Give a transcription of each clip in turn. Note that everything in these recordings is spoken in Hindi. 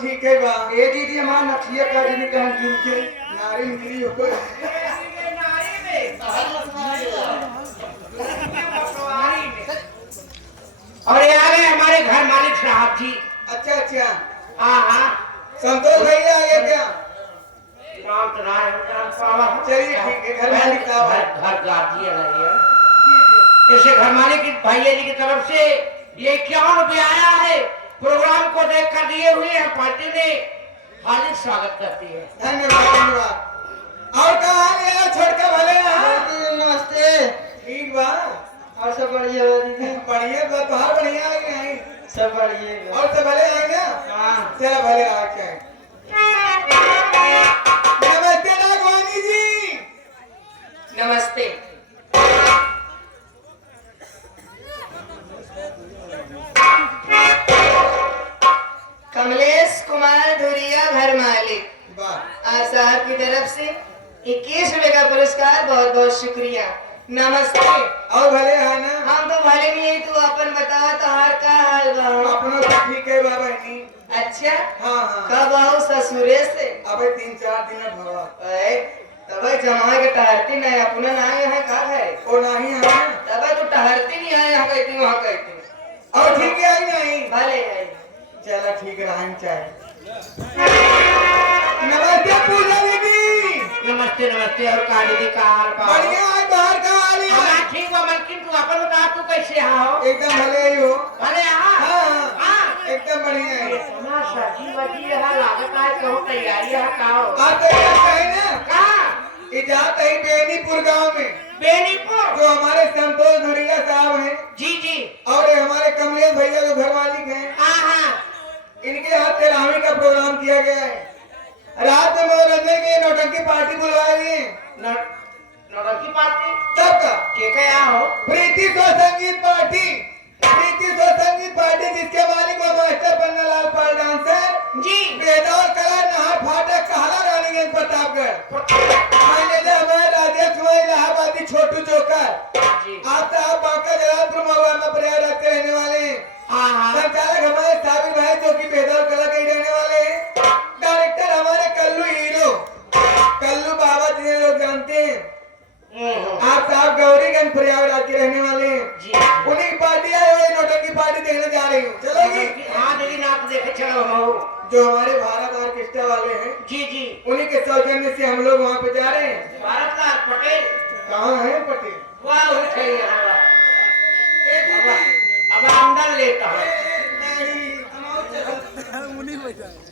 ठीक है बा ए दीदी हमार नथिया का दिन का दिन के नारी निकली हो और ये आ गए हमारे घर मालिक साहब जी। अच्छा अच्छा हाँ हाँ संतोष भैया आ गए क्या? राम तो राम राम साहब चलिए ठीक है घर मालिक साहब घर गाजिए रही इसे घर मालिक भैया जी की तरफ से ये 51 रुपया आया है। प्रोग्राम को देख कर दिए हुए हैं पार्टी ने हार्दिक स्वागत करती है। धन्यवाद धन्यवाद। और कहा गया छोटका भले नमस्ते ठीक बा और सब बढ़िया बढ़िया बा तोहार बढ़िया आ गए हैं सब बढ़िया और सब भले आ गया हाँ चला भले आ गए। नमस्ते राघवानी जी। नमस्ते। कमलेश कुमार धुरिया घर मालिक वाह आप साहब की तरफ से 21 रुपए का पुरस्कार बहुत बहुत शुक्रिया। नमस्ते। और भले है ना? हम तो भले नहीं है तू अपन बताओ तोहार का हाल बा? अपनों तो ठीक है बा बहनी। अच्छा हाँ हाँ कब आओ ससुरे से? अबे 3-4 दिन भवा तब जमा के टहरती नहीं अपना ना यहाँ का है ओ नहीं है तब तू टहरती नहीं आया यहाँ कहती वहाँ कहती और ठीक है आई नहीं भले है चला ठीक रहना चाहिए। नमस्ते पूजा दीदी। नमस्ते नमस्ते। और का दीदी का हाल बा? बढ़िया है बाहर का वाली हाँ, ठीक बा मलकिन। तू अपन बता, तू कैसे हो? एकदम भले ही हो। भले हाँ हाँ हाँ। एकदम बढ़िया है। इतना सजी वजी है, लागत है कहूँ तैयारी है का हो? आप तो याद है ना कहाँ? इजात है बेनीपुर गांव में बेनीपुर। जो हमारे संतोष धुरिया साहब हैं जी जी। और ये हमारे कमलेश भैया जो घर मालिक हैं हाँ हाँ। इनके हाथ से रामी का प्रोग्राम किया गया है। रात में मनोरंजन की नौटंकी पार्टी बुलवाई हुई है। नौटंकी पार्टी तब का के क्या हो? प्रीति सो संगीत पार्टी। प्रीति सो संगीत पार्टी जिसके मालिक वो मास्टर पन्नालाल पाल डांसर जी। वेदा और कला नहर फाटक कहला रानीगंज प्रतापगढ़। मैनेजर हमारे राजेश कुमार इलाहाबादी छोटू चौकर। जी। आप साहब बांका जलालपुर महुआ में प्रयागराज के रहने वाले हैं। हाँ हाँ। संचालक हमारे साबिर भाई जो कि वेदा और कला के ही रहने वाले हैं। डायरेक्टर हमारे कल्लू हीरो कल्लू बाबा जिन्हें लोग जानते हैं। आप साहब गौरीगंज प्रयागराज के रहने वाले हैं। जी। उन्हीं की पार्टी आई हुई नौटंकी पार्टी देखने जा रही हूँ। चलोगी? हाँ दीदी नाप देखे चलो हो। जो हमारे भारत ऑर्केस्ट्रा वाले हैं जी जी। उन्हीं के सौजन्य से हम लोग वहाँ पे जा रहे हैं। भारतलाल पटेल। कहाँ है पटेल? वाह उठे यहाँ। अब अंदर लेता हूँ।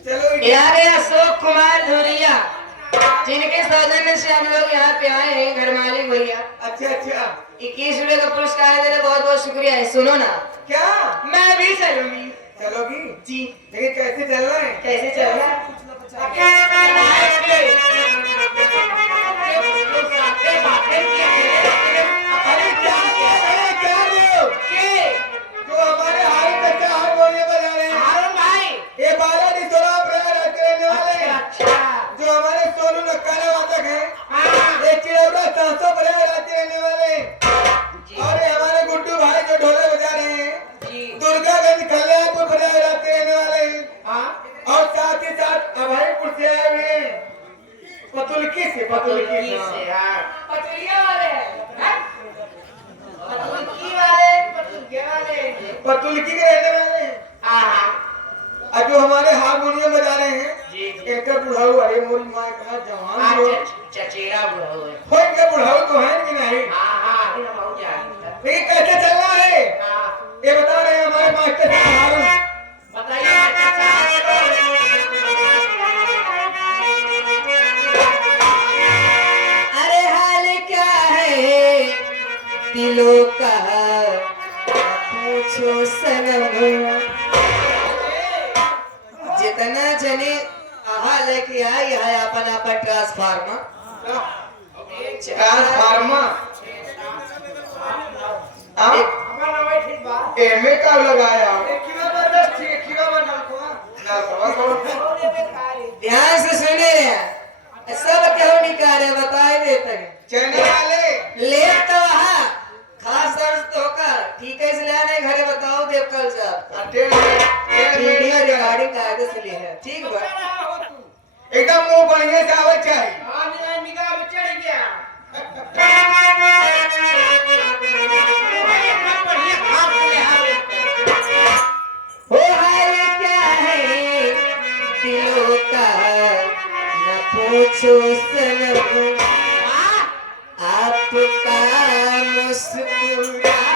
चलो यार ये अशोक कुमार धुरिया जिनके सौजन्य से हम लोग यहाँ पे आए हैं घर मालिक भैया अच्छा अच्छा 21 रुपए का पुरस्कार दे रहे बहुत बहुत शुक्रिया है। सुनो ना क्या मैं भी चलूंगी। चलोगी? जी। लेकिन कैसे चलना है? कैसे चल रहा अरे क्या क्या लोग जो हमारे हाल बच्चा हाथ बोलने बजा रहे हैं। हारून भाई। ये बाला डिसोरा प्रयागराज के रहने वाले हैं। अच्छा। जो हमारे सोनू नक्कारा वादक हैं। हाँ। ये चिड़ौरा 700 प्रयागराज के रहने वाले हैं। जी। और ये हमारे गुड्डू भाई जो ढोले बजा रहे हैं जी। दुर्गागंज कल्याणपुर प्रयागराज के रहने वाले हैं। हाँ। और साथ ही साथ अभयपुर से आए हुए हैं पतुलकी से तुर्की से हाँ। पतुलिया वाले हैं पतुलकी वाले पतुलिया वाले पतुलकी के रहने वाले हैं। हाँ। और जो हमारे हारमोनियम बजा रहे हैं जी। इनका बुढ़ाऊ अरे मोरी माँ का जवान जो चचेरा बुढ़ा हुआ है। हो इनका बुढ़ाऊ तो है कि नहीं। हाँ हाँ अभी हम हो जाएंगे। लेकिन कैसे चलना है हाँ ये बता रहे हैं हमारे मास्टर साहब हारून। बताइए चाचा। अरे हाल क्या है दिलों का पूछो सनम जितना जने हाल की आई है अपन अपन ट्रांसफार्मर एमे का लगाया ध्यान से सुने सब क्यों निकाले बताए देते चैनल वाले ले तो वहाँ खास अर्ज तो होकर ठीक है इसलिए आने घरे बताओ देव कल साहब वीडियो रिकॉर्डिंग कायदे से ली है ठीक बा एकदम मुंह बढ़िया से आवे चाहिए। निगाह में चढ़ गया। हो हाल क्या है दिलों का न पूछो सनम आपका मुस्कुराना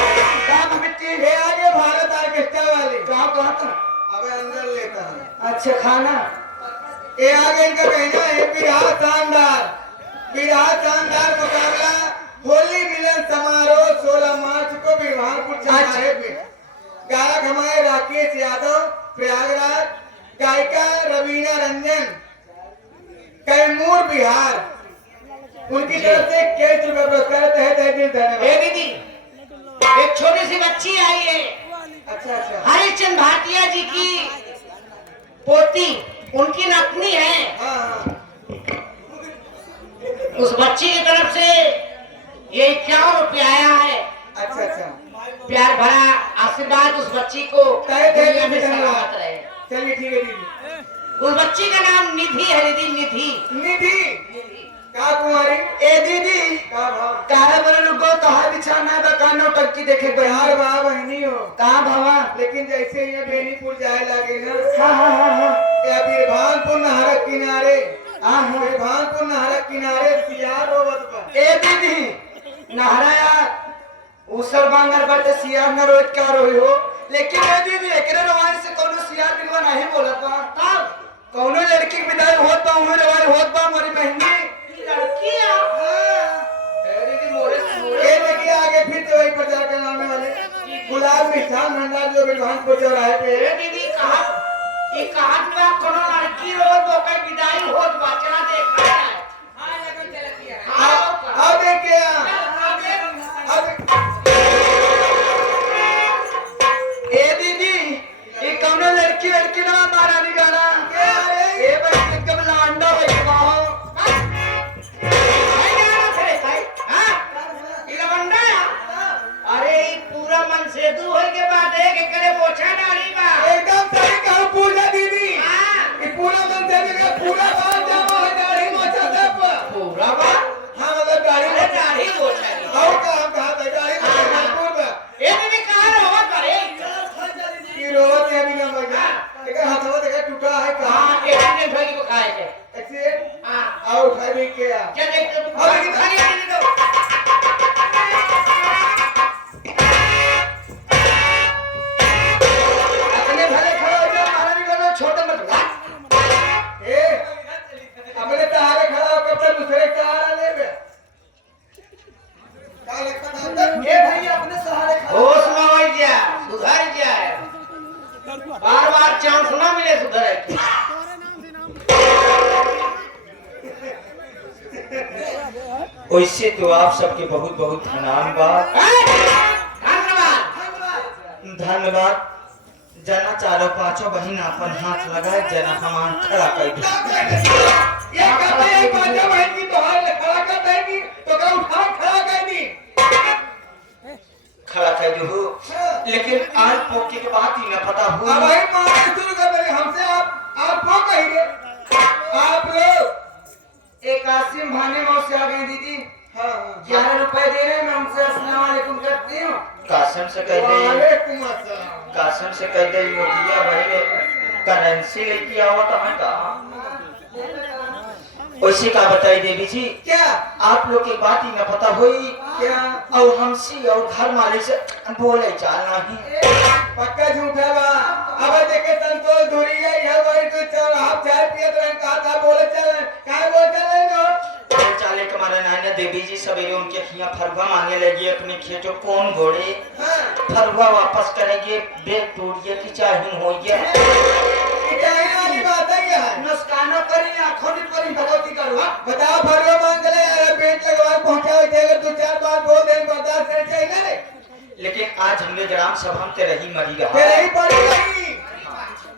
ये आगे भारत ऑर्केस्ट्रा वाले अबे अंदर लेता है। अच्छा खाना ये आगे इनका कहना है बिरहा शानदार मुकाबला होली मिलन समारोह 16 मार्च को बिरहानपुर चौराहे पे। गायक हमारे राकेश यादव प्रयागराज, गायिका रवीना रंजन कैमूर बिहार। उनकी तरफ से 21 रुपए पुरस्कार तहे तहे दिल धन्यवाद। ए दीदी, एक छोटी सी बच्ची आई है, अच्छा हरिश्चंद्र भाटिया जी की पोती, उनकी नतनी है। हाँ उस बच्ची की तरफ से ये 51 रुपया आया है। अच्छा प्यार भरा आशीर्वाद उस बच्ची को तहे तहे दुनिया में दिल सलामत धन्यवाद। रहे। चलिए ठीक है दीदी। उस बच्ची का नाम निधि है। निधि निधि का कुमारी ए दीदी का भाव काहे बने रुको तोहार बिछाना है का नौटंकी देखे बिहार भाव बहनी हो। कहाँ भावा लेकिन जैसे ये बेनीपुर जाए लगे ना हाँ या बिरभानपुर नहरक किनारे हाँ बिरभानपुर नहरक किनारे सियार रोवत पर ए दीदी नहरा यार उसर बांगर बटे सियार न रोज का रोई हो। लेकिन ए दीदी एकरे रवानी से कोनो सियार बिलवा नहीं बोलत बा। तब कोनो लड़की की विदाई होत बा उहे रवाई होत बा मोरी बहनी लड़की ये देखिए आगे फिर से वही प्रचार करने वाले गुलाब मिष्ठान भंडार जो बिरभानपुर चौराहे पे है। दीदी कहा ये कहा ना कोनो लड़की रोज वो कहीं विदाई होत बा, चला देखा है। अब देखिए ए दीदी ये कोनो लड़की ना महारानी गाना ए भाई एकदम लांडा है बाहो। अरे ई पूरा मन से दू होय के बाद एक एकरे मोछा डाली बा। एकदम सही कहा पूजा दीदी। हाँ। ये पूरा मन से देखा पूरा बात जामा है दाढ़ी मोछा सब पूरा बा हाँ मतलब दाढ़ी अरे दाढ़ी मोछा दी। और काम कहा था दाढ़ी मोछा पूरा ए दीदी कहाँ रहो करे? ये रोवत है अभी ना मजा देखा हाथवा देखा टूटा है कहाँ हाँ एक्सीडेंट होगी को खाए थे। एक्सीडेंट हाँ आओ उठा भी क्या चल एक तो हाँ, लेकिन- खाली खाली दो। अपने भले खड़े हो जाओ महारानी गाना छोटे मत ए अपने सहारे खड़ा हो कब तक दूसरे के सहारा ले बे क्या लगता था ए भाई अपने सहारे खड़े होश में हो जा, सुधर जाए। बार बार चांस ना मिले सुधरे की। वैसे तो आप सबके बहुत बहुत धन्यवाद धन्यवाद। धन्यवाद जना चारों पांचों बहन अपन हाथ लगाए जना हमान खड़ा कर दी। ये कहते हैं पांचों बहन की तो हाल खड़ा कर देगी तो क्या उठा खड़ा कर दी। खड़ा कर दी हो, लेकिन आज पोके के बात ही न पता हो। अब वही मारना शुरू कर देंगे हमसे। आप वो कहिए आप लोग। एक कासिम भाने मौत से आ गई दीदी। हाँ 11 रुपए दे रहे हैं, मैं उनसे अस्सलाम वालेकुम करती हूँ। कासम से कह दे, वालेकुम अस्सलाम। कासम से कह दे मोतिया भाई करेंसी लेके आओ तो मैं कहा वैसे का बताई देवी जी। क्या आप लोग की बात ही न पता हुई क्या और हमसी और घर मालिक से बोले चाल नहीं। पक्का झूठा बा। अब देखे संतोष दूरी है यह वही तो चल आप चाय पियत रहे कहा था बोले चल काहे बोल चल रहे हो। बोल चाले के मारे नाना देवी जी सवेरे उनके खिया फरवा मांगे लगी अपने खेतों कौन घोड़े हाँ फरवा वापस करेंगे बेग टूट गया कि चाहे हो गया। चाहे वाली बात है क्या नुस्कानो करी आंखों नहीं करी भगवती करो। बताओ फरवा मांग ले यार पेट लगवा पहुंचाओ थे अगर दो चार बार बोल दे बर्दाश्त कर चाहिए रे। लेकिन आज हमने ग्राम सभा में तेरे ही मरी रहा तेरे ही पड़ी रही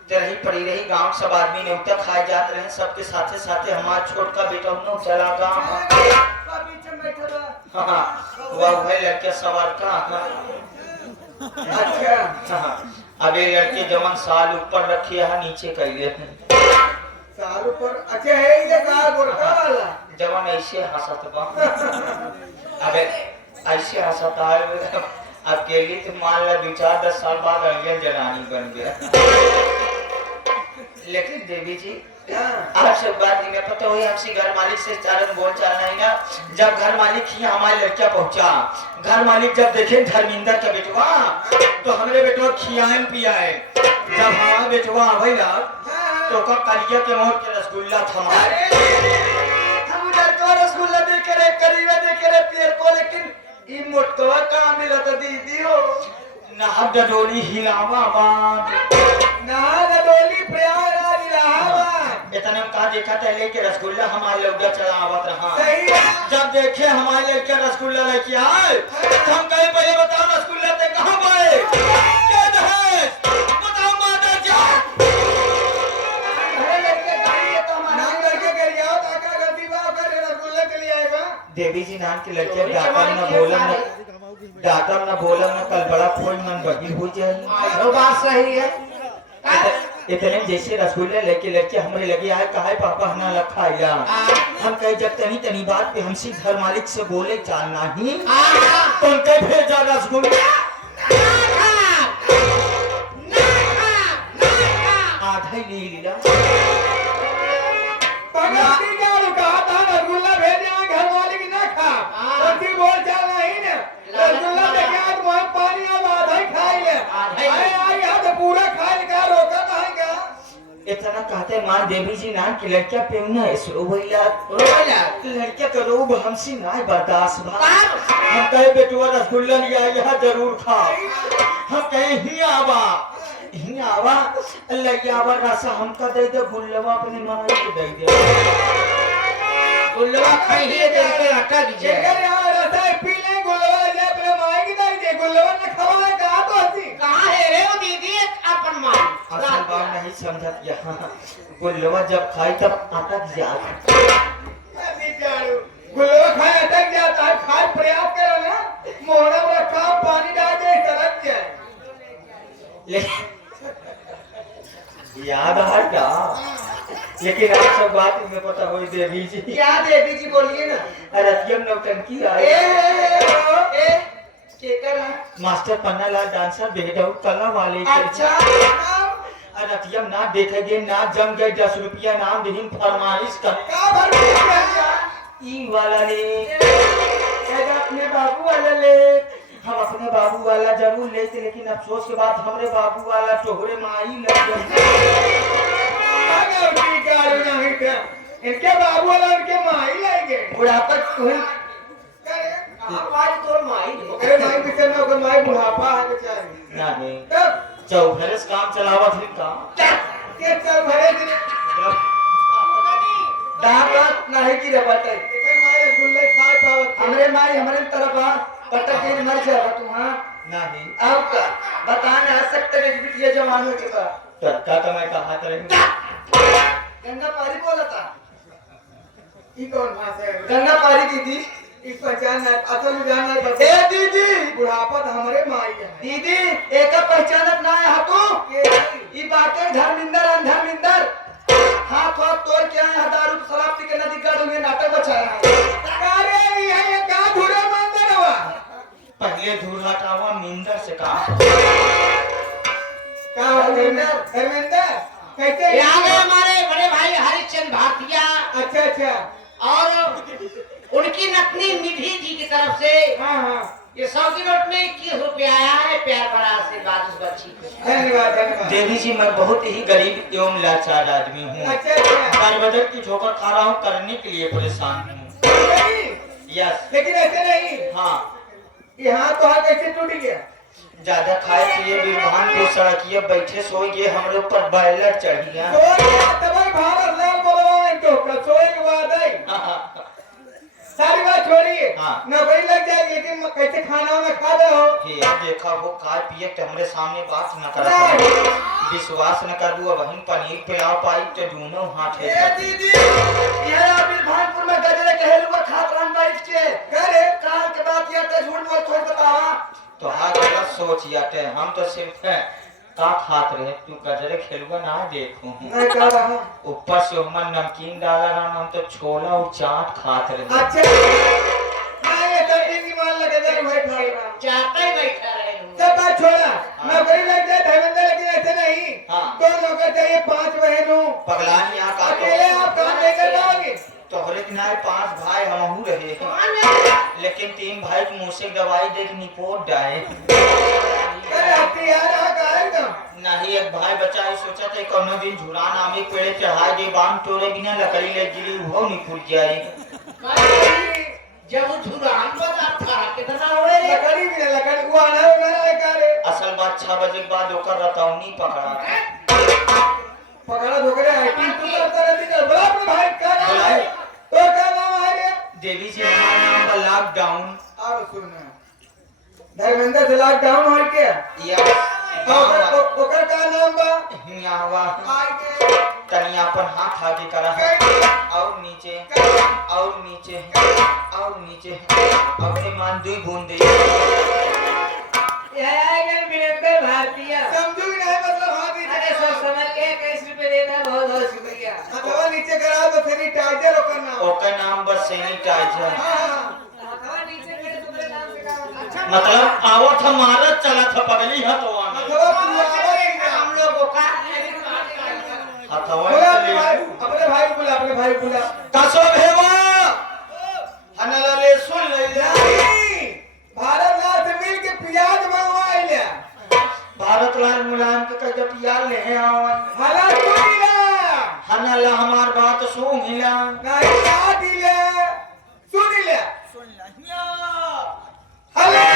तेरे ही पड़ी रही। गांव सब आदमी ने उतर खाए जाते रहे सबके साथे साथे हमारा छोट का बेटा उन्हों चला गाँव। बीच में बैठा रहा। हाँ वह वही लड़के सवार का। अच्छा अब ये लड़के जवन साल ऊपर रखे है नीचे कर लिए साल ऊपर। अच्छा है ये कहा गोरखा वाला जवन ऐसे हंसत बा। अबे ऐसे हंसता है अकेली तो मान ला 2-4-10 साल बाद अगले जनानी बन गया। लेकिन देवी जी आप सब बात नहीं पता हुई हमसे घर मालिक से चारण बोल चाल नहीं ना। जब घर मालिक ही हमारे लड़किया पहुंचा घर मालिक जब देखे धर्मिंदर का बेटवा तो हमरे बेटवा खियान पियाए। जब हमारा बेटवा आवेला तो का करिया के मोहर के रसगुल्ला थमा। हम उधर को रसगुल्ला दे करे करीबा दे करे पियर को, लेकिन ई मोटवा काम मिला तो दीदी हो ना डडोली हिलावा बात नहा डोली प्रयागराज इलाहाबाद। इतने में कहा देखा था लेके रसगुल्ला हमारे लौटा चला आवत रहा। सही है जब देखे हमारे लड़के रसगुल्ला लेके आए तो हम कहे पहले बताओ रसगुल्ला ते कहाँ पाए क्या दहेज बताओ माता जा। अरे लड़के गाड़ी है तो हमारा नाम करके कर जाओ काका गलती बा कर रसगुल्ला के लिए आएगा। देवी जी नाम के लड़के डाटम न बोलम न कल बड़ा फोन मन बगिल हो जाए। वो बात सही है। इतने जैसे रसगुल्ले लेके लड़के हमारे लगे आए कहा पापा हना रखा या हम कहे जब तनी तनी बात पे हमसे घर मालिक से बोले चाल नहीं तो उनके भेजा रसगुल्ला आधा ही ले लिया। पगड़ी का कहा था रसगुल्ला भेजना घर वाले की ना खा तो बोल चाल नहीं ना रसगुल्ला लेके आज वहां पानी अब आधा ही खा ले आए आई तो पूरा खा लिया रोका कहां का। इतना कहते मां देवी जी नाम की लड़किया पे ना इसरो भैया लड़किया का रोब हमसे ना बर्दाश्त बा। हम कहे बेटुआ रसगुल्ला लिया यहाँ जरूर खा। हम कहे ही आवा लैया आवा रसा हमका दे दे गुल्लवा अपने माई को दे दे। गुल्लवा खाइए दे के आटा दीजिए। जेकर यहाँ रसा पी ले गुल्लवा ले अपने माई की दे दे गुल्लवा ने खवा कहा तो हसी कहाँ है रे वो दीदी अपन माँ। असल बात नहीं समझत यहाँ गुल्लवा जब खाई तब अटक जात। गुल्लवा खाए अटक जाता है खाए प्रयास करो ना मोहरा में रखा पानी डाल दे सरक जाए। लेकिन याद है क्या लेकिन आप सब बात में पता हुई देवी जी। क्या देवी जी बोलिए ना। रतियम नौटंकी आई ए केकर है? मास्टर पन्ना लाल डांसर बेटा कला वाले के। अच्छा रतियम ना देखेगे ना जम गए 10 रुपया नाम दिन फरमाइश कर का भर दिया ई वाला ले कहता अपने बाबू वाला ले। हम अपने बाबू वाला जरूर लेते लेकिन अफसोस के बाद हमरे बाबू वाला टोहरे माई लग गए। नहीं था इनके बाबू वाला उनके माई लाएंगे बुढ़ापा तुम आवाज तो माई दो। अरे माई पीछे में अगर माई बुढ़ापा है बेचारी नहीं तब चौभरस काम चलावा फिर काम के चल भरे दिन दावत नहीं की रबत है। मारे गुल्ले खाए पावत हमरे माई हमरे तरफ आ पटक के मर जाएगा तू। हाँ नहीं अब का बताने आ सकते हैं बिटिया जवानों के बाद टक्का तो मैं कहा करेंगे। गंगा पारी बोला था। ई कौन भाषा है? गंगा पारी दीदी। ई पहचान है, असल में जान है ए दीदी बुढ़ापा तो हमारे माई है। दीदी एक पहचानत ना है तू। के ई बातें धर्मिंदर अंधर्मिंदर हाथ हाथ तोड़ के आए दारू शराब पी के नदी का में नाटक बचाया है। अरे ये है का धुरा मंदिर हुआ। पहले धूल हटावा मिंदर से कहा। का धर्मेंद्र? धर्मेंद्र कैसे? ये आ गए हमारे बड़े भाई हरिश्चंद्र भारतीया अच्छा अच्छा। और उनकी नतनी निधि जी की तरफ से हाँ हाँ ये 100 की नोट में 21 रुपया आया है। प्यार भरा आशीर्वाद उस बच्ची को। धन्यवाद धन्यवाद। देवी जी मैं बहुत ही गरीब एवं लाचार आदमी हूँ। अच्छा अच्छा। कार्बोदर की ठोकर खा रहा हूँ, करने के लिए परेशान हूँ। नहीं, यस लेकिन ऐसे नहीं। हाँ यहाँ तो हाथ कैसे टूट गया? ज्यादा खाए पिए बिरभान को सड़किए बैठे सोए ये हमारे ऊपर बॉयलर चढ़ी गया। तब भारत लाल बोलवाएं तो कसोए के बाद आई। सारी बात छोड़िए। हाँ। नौकरी लग जाएगी लेकिन कैसे खाना में खा रहे हो? ये देखा वो खाए पिए तो हमारे सामने बात न कर नहीं। विश्वास न कर दू बहन पनीर पे आ पाई तो दोनों हाथ ए है। दीदी ये आबिर भानपुर में गजरे के हेलुआ खात रन बैठ के करे काल के बात या तो झूठ बोल छोड़ बतावा। तो हाँ गलत सोच जाते हैं हम तो सिर्फ का खात रहे तू गजरे खेलुआ ना देखू मैं कह रहा हूँ। ऊपर से उमर नमकीन डाला रहा हम तो छोला और चाट खात रहे। अच्छा नहीं ये सब चीज की मान लगे जाए भाई खा रहा हूँ। चाहता ही बैठा रहे सब बात छोड़ा। नौकरी लग जाए धर्मेंद्र लेकिन ऐसे नहीं। हाँ। 2 नौकर चाहिए 5 बहनों। पगलानी यहाँ का अकेले आप काम नहीं कर पाओगे। तोहरे किनारे 5 भाई हमहू रहे लेकिन 3 भाई के मुंह से दवाई दे के निपोट डाले। अरे हथियार आ का एकदम। नहीं एक भाई बच्चा ही सोचा था कोनो दिन झुरा नामी पेड़े चढ़ाए दे बांध तोड़े बिना लकड़ी ले गिरी वो नहीं फूट जाए। जब झुरान बजा था कितना होए लकड़ी भी ना लकड़ी वो आना है मेरा लेकर असल बात 6 बजे के बाद होकर रतौनी पकड़ा पकड़ा धोकरे आईटी तू करता रहती कर बोला अपने भाई का नाम है तो क्या नाम है रे? देवी जी हमारा नाम बा लॉकडाउन। अब सुन धर्मेंद्र से लॉकडाउन हो क्या? या ओकर का नाम बा? हियावा आई के तनिया पर हाथ आगे करा और नीचे और नीचे और नीचे अपने मान 2 बूंद दे। ये आएगा वीरेंद्र भारतीया। समझू भी नहीं मतलब हाथ नीचे अरे सब समझ के 21 रुपए देना बहुत बहुत शुक्रिया। हथवा नीचे करा तो सैनिटाइजर ओकर नाम। ओकर नाम बस सैनिटाइजर हां नीचे मेरे तुम्हारे नाम से काम मतलब आवत हमारा चला था पगली हथवा में हथवा पुलावा हम लोगों का हथवा बोला में अपने भाई बुला अपने भाई बुला। कसो भेवा हनला ले सुन ले नहीं भारत लाल से मिल के प्याज मंगवाई ले। भारत लाल मुलायम के कह जब यार ले आवन हला सुनिला हनला हमार बात सो मिला नहीं का दिले सुनिले हले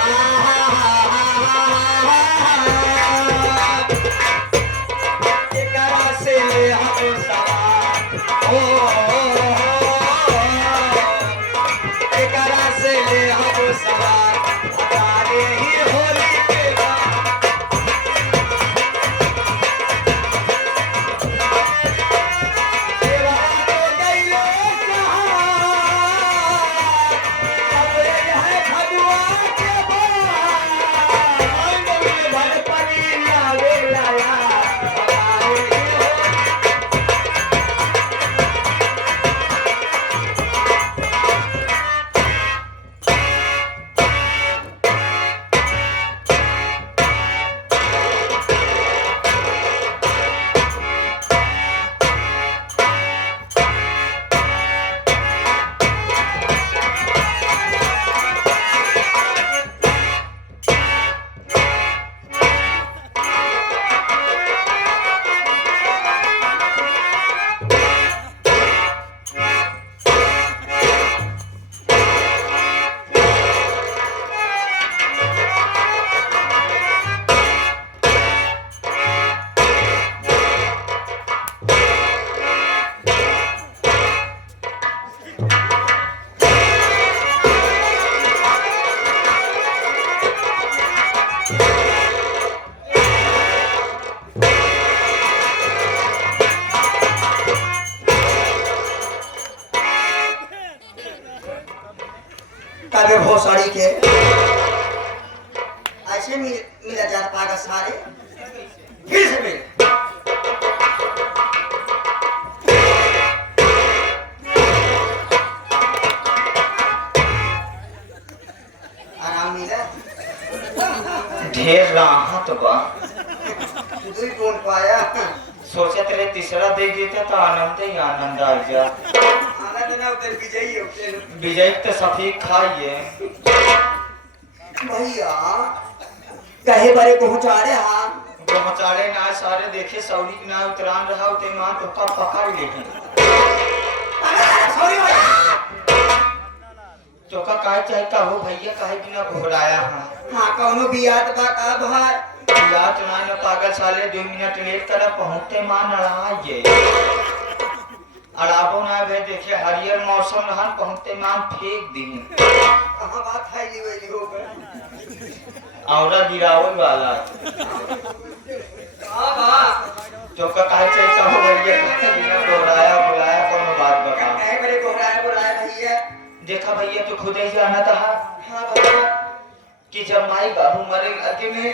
आहा अबे भोसड़ी के ऐसे मिला जात पागा सारे फिर से मिल आराम मिला ढेर राहत बा तू ही कौन पाया सोचे तेरे तीसरा दे देते तो आनंद ही आनंद आ जा आनंद ना उधर विजयी होते विजय तो सफी खाइए भैया कहे बारे पहुंचा रहे हाँ ब्रह्मचारी ना सारे देखे सौरी के ना उतरान रहा उते मां तो का पकड़ ले तो का काहे चाहे का हो भैया काहे बिना घोड़ाया हां हाँ कौनो बियात बा का भाई याद ना न पागल साले 2 मिनट लेट कर पहुंचते मां नड़ाइए अड़ाबो ना भे देखे हरियर मौसम रहन पहुंचते मां फेंक दी कहां बात है ली वही हो गए औरा गिरावल वाला हां बा तो का काहे चाहे का हो भैया काहे बिना घोड़ाया बुलाया कोनो बात बता कहे बारे बुलाया भैया देखा भैया तो खुद ही जाना था हाँ भैया कि जब माई बाबू मरे अके में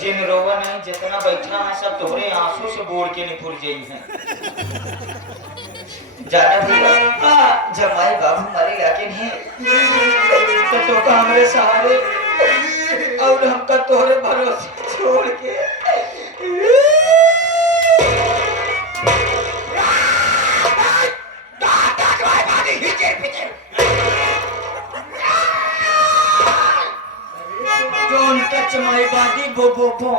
जिन रोवा नहीं जितना बैठा है सब तोहरे आंसू से बोल के निपुर जाई है जाना भैया जब माई बाबू मरे अके नहीं तो का हमारे सहारे और हमका तोहरे भरोसे छोड़ के Don't touch my body, bo bo bo.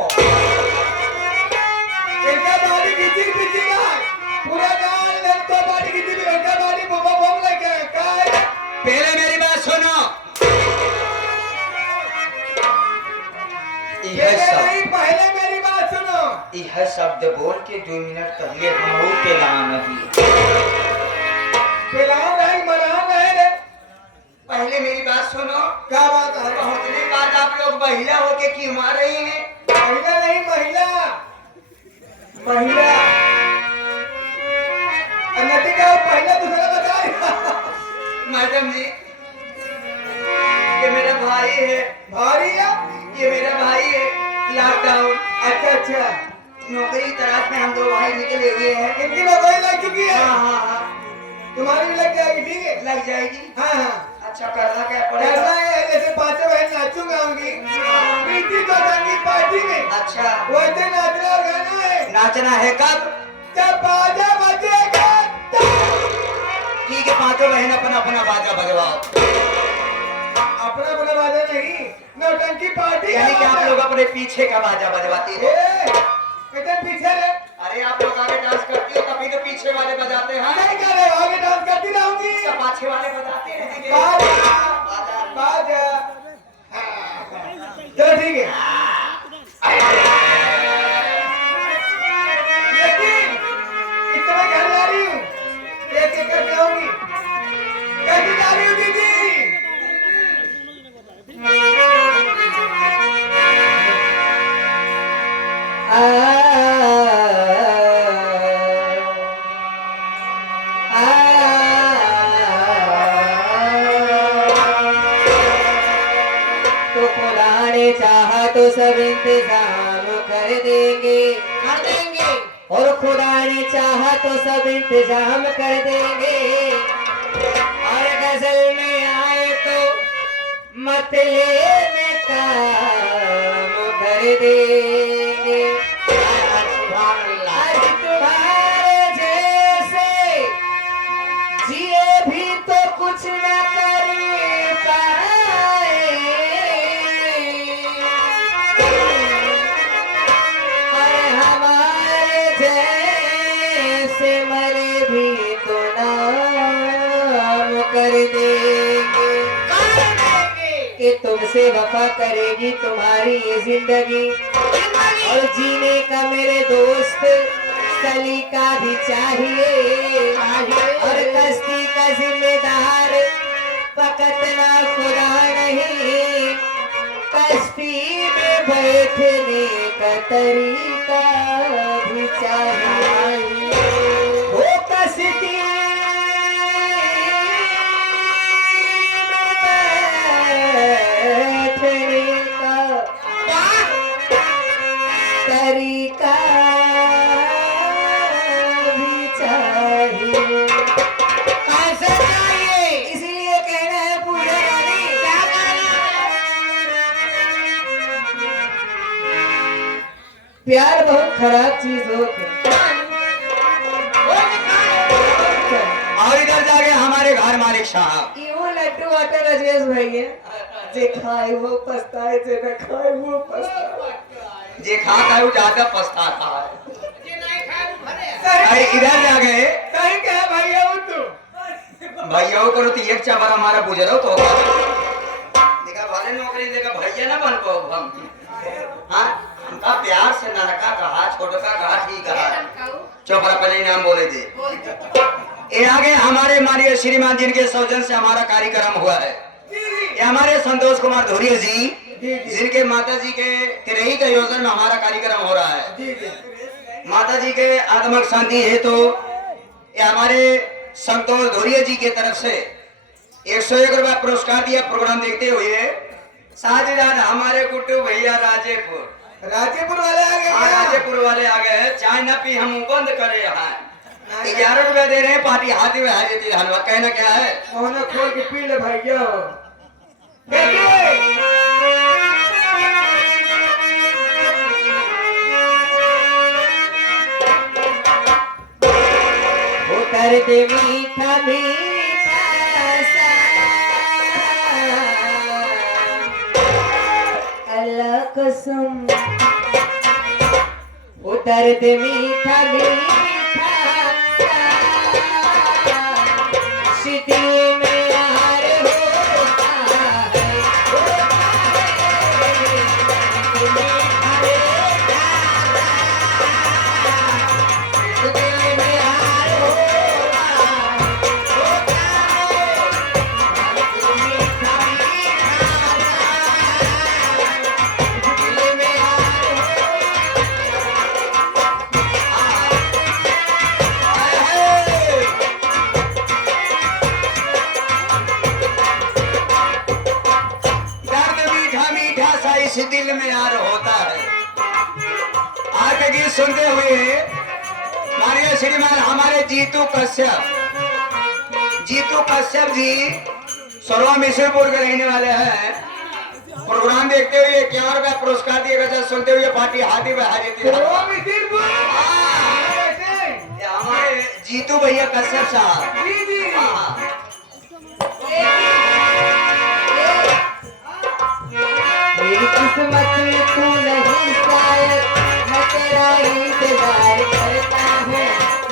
इनका बॉडी किचिर पिचिर है पूरा गांव में तो बॉडी किचिर भी इनका बॉडी बोबो बोम लगे का है पहले मेरी बात सुनो पहले मेरी बात सुनो यह शब्द बोल के 2 मिनट पहले हम हो पे ना नहीं पिलाओ नहीं मराओ नहीं रे पहले मेरी बात सुनो क्या बात है पहुंचने बाद आप लोग महिला होके क्यों मार रही हैं महिला नहीं महिला महिला अन्नति का पहला दूसरा बता रहा मैडम जी ये मेरा भाई है भारी है ये मेरा भाई है लॉकडाउन अच्छा अच्छा नौकरी तलाश में हम 2 भाई निकले हुए हैं इनकी नौकरी लग चुकी है हाँ तुम्हारी भी लग जाएगी ठीक है लग जाएगी हाँ हाँ अच्छा करना क्या करना पड़ेगा है जैसे 5 बहन नाचूं गाऊंगी प्रीति तो गाऊंगी पार्टी में अच्छा वैसे नाचना और गाना है नाचना है कब जब बाजा बजेगा ठीक है 5 बहन अपना अपना बाजा बजवाओ अपना अपना बाजा नहीं नौटंकी पार्टी यानी कि आप लोग अपने पीछे का बाजा बजवाते हो कितने पीछे रे अरे आप लोग आगे डांस करती हो तभी तो पीछे वाले बजाते हैं नहीं कर रहे आगे डांस करती रहूंगी तो पाछे वाले बजाते रहेंगे बाजा बाजा चलो ठीक है लेकिन इतना घर जा रही हूँ एक एक करके आऊंगी कैसे जा रही हूँ दीदी तो खुदाने चाहा तो सब इंतजाम कर देंगे और खुदा ने चाहा तो सब इंतजाम कर देंगे और गजल में आए तो मतले में काम कर देंगे आज तुम्हारे जैसे जिए भी तो कुछ न कर पाए और हमारे जैसे मरे भी तो नाम कर देंगे कि तुमसे वफा करेगी तुम्हारी ये जिंदगी और जीने का मेरे दोस्त सलीका भी चाहिए और कश्ती का जिम्मेदार फकत ना खुदा नहीं कश्ती में बैठने का तरीका भी चाहिए वो कश्ती प्यार बहुत खराब चीज होता और इधर जाके हमारे घर मालिक साहब वो लड्डू वाटा राजेश भैया जे खाए वो पछताए जे न खाए वो पछताए जे खाता है वो ज्यादा पछताता है। अरे इधर जा गए सही कहा भैया वो तू भैया को तो एक चावल हमारा गुजरो तो देखा भले नौकरी देगा भैया ना बन पाओ हम। हाँ हमका प्यार से नरका कहा छोटका कहा ठीक कहा चौपड़ा पहले नाम बोले थे। ये आगे हमारे माननीय श्रीमान जिनके सौजन से हमारा कार्यक्रम हुआ है ये हमारे संतोष कुमार धुरिया जी जिनके माता जी के तिरही के योजना में हमारा कार्यक्रम हो रहा है। माता जी के आत्मिक शांति है तो ये हमारे संतोष धुरिया जी के तरफ से 101 रुपया पुरस्कार दिया प्रोग्राम देखते हुए। साथ ही साथ हमारे कुट्टू भैया राजेपुर वाले आ गए क्या? राजेपुर वाले आ गए हैं। चाय ना पी हम बंद करे यहाँ 11 रुपया दे रहे हैं पार्टी हाथी में हाजी थी हलवा कहना क्या है मोहन खोल के पी ले भैया देखिए उतर दे मीठा मीठा सा अल्लाह कसम उतर दे मीठा मीठा सा सीधी में यार होता इस दिल में यार होता है। आगे गीत सुनते हुए माननीय श्रीमान हमारे जीतू कश्यप जी सरवा मिश्रपुर के रहने वाले हैं। प्रोग्राम देखते हुए 11 रुपया पुरस्कार दिएगा जब सुनते हुए पार्टी हाथी में हाजिर थी। हमारे जीतू भैया कश्यप साहब मेरी किस्मत में तू नहीं शायद मैं तेरा इंतजार करता हूँ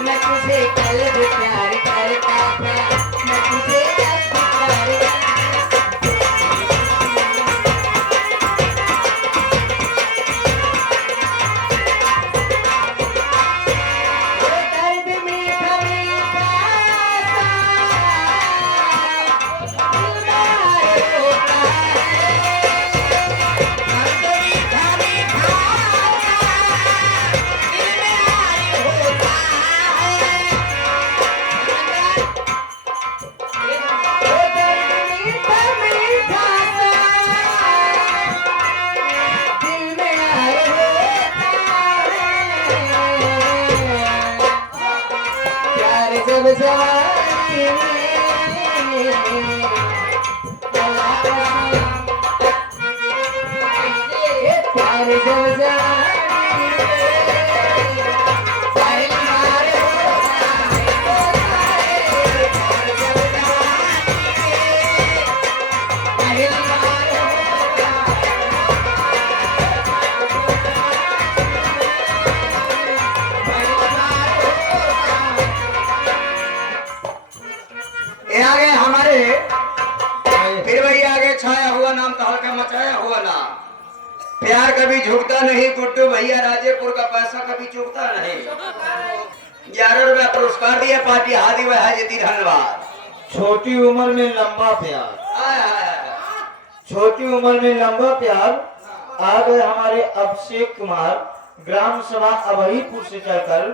मैं तुझे कल्ब प्यार करता था मैं तुझे कल्ब प्यार दर्द मीठा मीठा जब जवानी प्यार जब आगे हमारे फिर वही आगे छाया हुआ नाम तो हल्का मचाया हुआ नाम प्यार कभी झुकता नहीं गुड्डू भैया राजेपुर का पैसा कभी चुकता नहीं 11 रुपया पुरस्कार दिया पार्टी हादी हुआ है जी धन्यवाद। छोटी उम्र में लंबा प्यार छोटी उम्र में लंबा प्यार आ गए हमारे अभिषेक कुमार ग्राम सभा अभईपुर से चलकर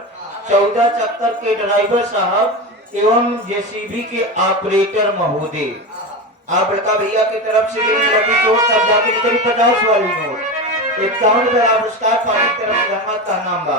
14 चक्कर के ड्राइवर साहब एवं जेसीबी के ऑपरेटर महोदय आप बड़का भैया की तरफ से लगी चोट तब जाके निकली 50 वाली नोट 51 रुपया पुरस्कार पार्टी की तरफ से धन्यवाद का नाम बा।